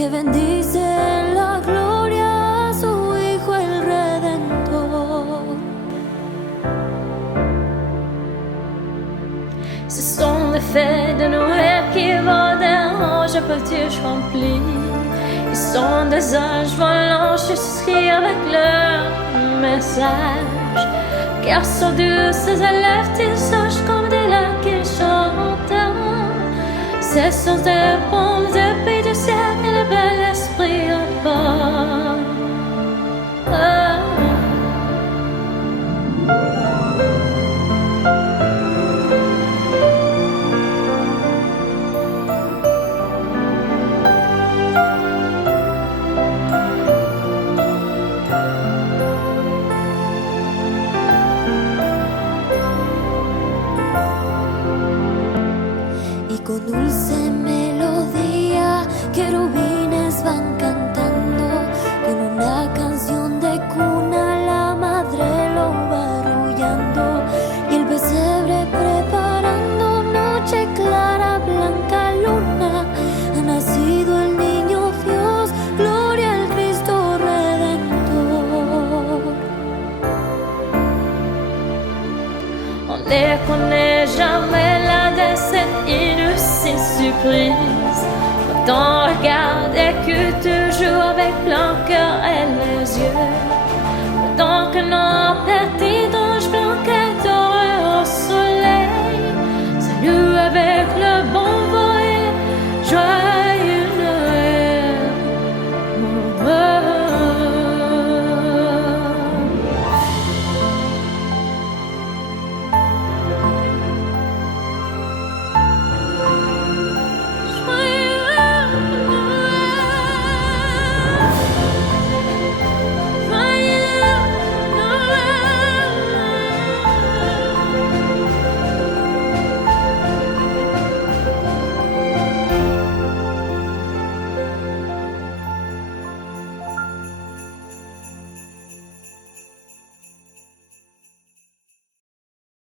que bendice en la gloria a su Hijo el Redentor. Ce sont les faits de Noël qui vont d'un ange potiche rempli. Ils sont des anges volants jusqu'ici avec leur message. Car sont douces et lèvres, ils sachent comme des lacs qui chantent. Ce sont des pommes depuis du ciel et le bel esprit en bas. Con dulce melodía, querubines van cantando, con una canción de cuna la madre lo va arrullando, y el pesebre preparando, noche clara, blanca luna, ha nacido el niño Dios, gloria al Cristo Redentor. On ne connaît jamais la de cette innocente surprise. Autant regarder que toujours avec plein cœur et les yeux. Autant que non perdu